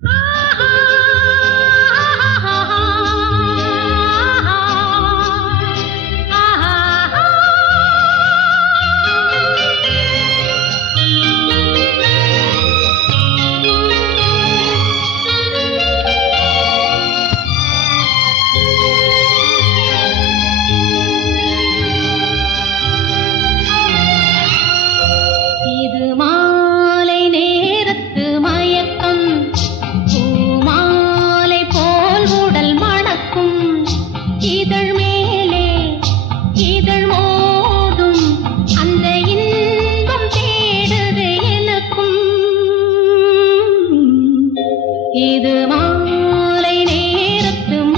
இது மாலை நேரத்து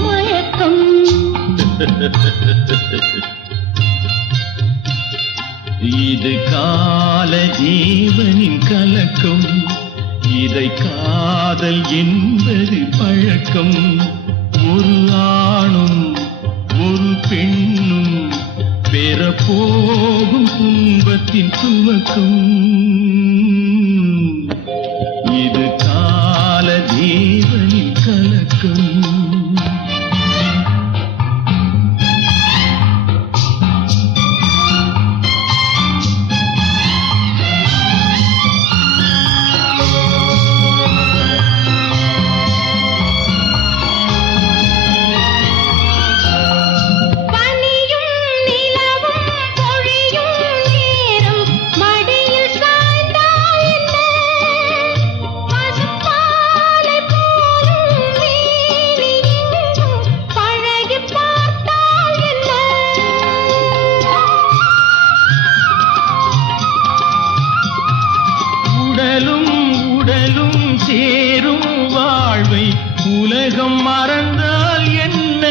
மயக்கம். இது கால ஜீவனின் கலக்கம். இதை காதல் என்பது பழக்கம். ஒரு ஆணும் ஒரு பெண்ணும் பெறப்போகும் துன்பத்தின் துவக்கம். இது கால ஜீவனின் கலக்கம். உடலும் சேரும் வாழ்வை உலகம் மறந்தால் என்ன?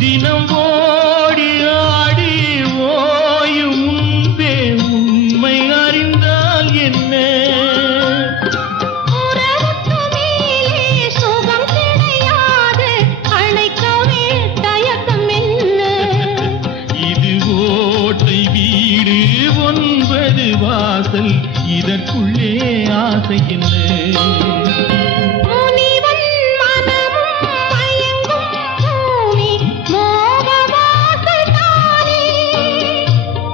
தினம் ஓடி ஆடி ஓயும் முன்பே உண்மை அறிந்தால் என்ன? சுகம் கிடையாது, அழைக்கவே தயக்கம் என்ன? இது ஓட்டை வீடு 9 வாசல், இதற்குள்ளே ஆசை என்ன? முனிவன் மனமும் மயங்கும் பூமி மோக வாசல் தானே.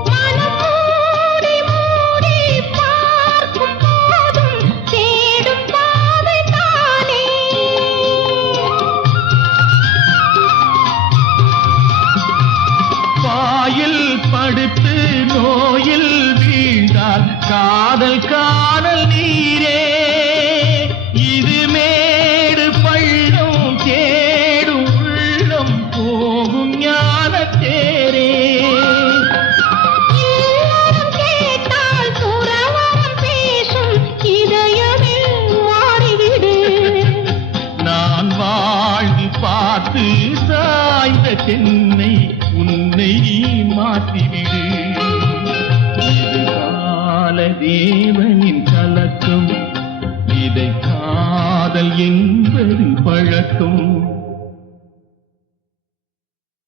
மனம் மூடி மூடி பார்க்கும் போதும் தேடும் பாதை தானே. பாயில் படுத்து நோயில் வீழ்ந்தால் காதல் காணல் நீரே. இது மேடு பள்ளம் தேடும் உள்ளம் போகும் ஞான தேரே. இல்லறம் கேட்டால் துறவறம் பேசும் இதயமே மாறிவிடு. நான் வாழ்ந்து பார்த்து சாய்ந்த தென்னை உன்னை மாற்றிவிடு. இது கால தேவனின் கலக்கம். இதை காதல் என்பது பழக்கம்.